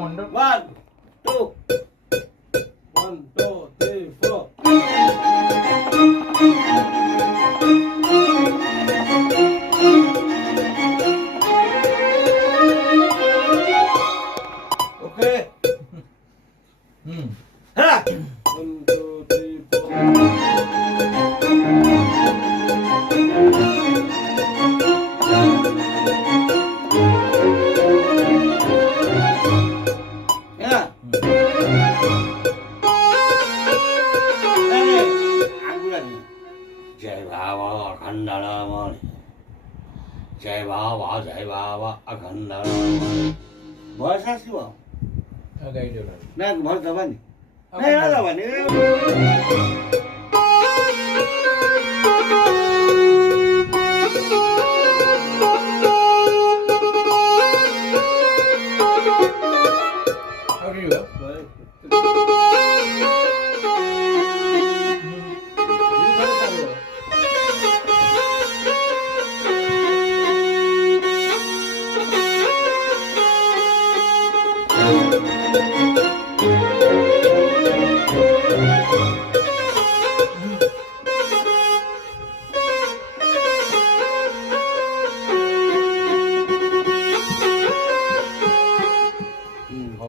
મંડો 1 2 1 2 3 4 okay હા 1 2 3 4 Yeah. जय बाबा अखंडमणि जय बाबा अखंडमणि बहुत सासी बाबा આ ગાઈ દો ना बहुत दबानी नहीं ना दबानी